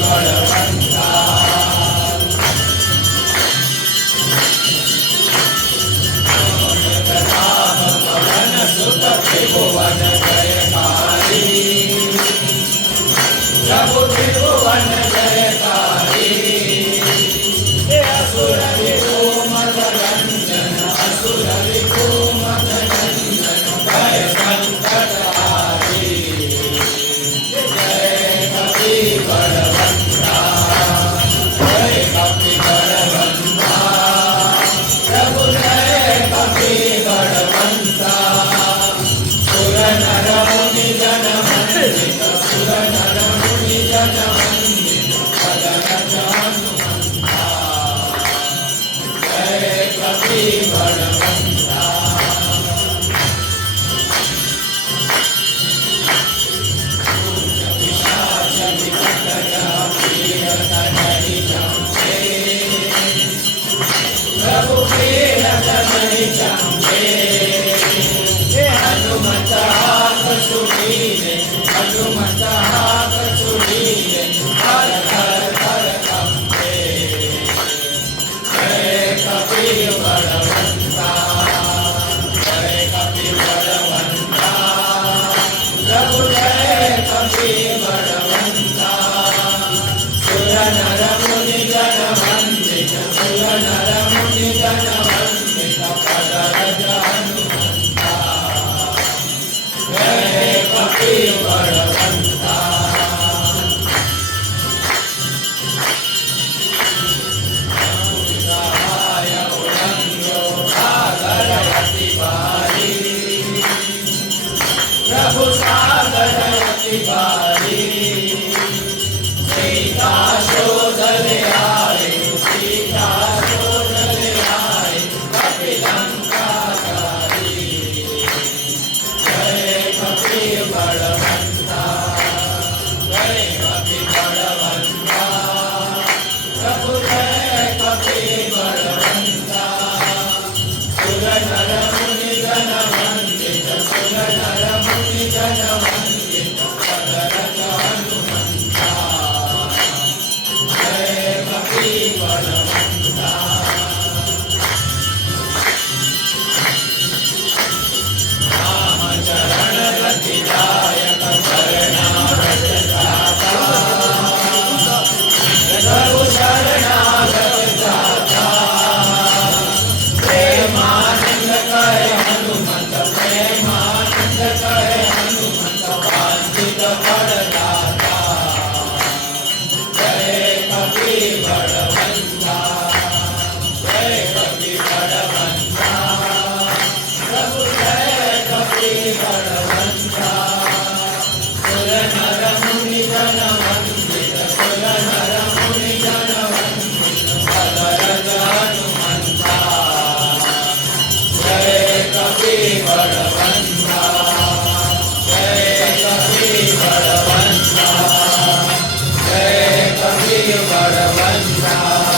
बळवंता पवन सुत त्रिभुवन जयकारी प्रभु त्रिभुवन जयकारी असुर विभूमद रंजन असुर विभूमद रंजन जय संकट हारी जय कपि बलवंता जय कपि बलवंता प्रभु जय कपि बलवंता सुर नर मुनि जन वंदित सुर नर मुनि जन वंदित पदरज हनुमंता जय कपि बलवंता पिशाच विकट प्रिय तनहि चंपे प्रभु प्रिय तनहि चंपे हनुमत हाथ सुनीले हनुमत हाथ सुनीले हर हर हर कंपे जय कपि बलवंता जय कपि बलवंता प्रभु जय कपि बलवंता सुर नर मुनि जन वंदित सुर नर मुनि जन वंदित पदरज हनुमंता जय कपि बलवंता सहाय उल्लंघ्यो सागर अति भारी प्रभु सागर अति भारी सीता शोध ले आए सीता शोध ले आए कपि लंकाधारी जय कपि बलवंता जय कपि बलवंता प्रभु जय कपि बलवंता सुर नर मुनि जन वंदित सुर नर मुनि जन वंदित पदरज हनुमंता जय कपि बलवंता रामचरण रतिदायक शरणागत दाता प्रभु शरणागत दाता प्रेमानंद कहे हनुमत प्रेमानंद कहे हनुमत वांछित फलदाता जय कपि बलवंता जय कपि बलवंता प्रभु जय कपि बलवंता सुर नर मुनि जन वंदित सुर नर मुनि जन वंदित पदरज हनुमंता जय कपि बलवंता जय कपि बलवंता जय कपि बलवंता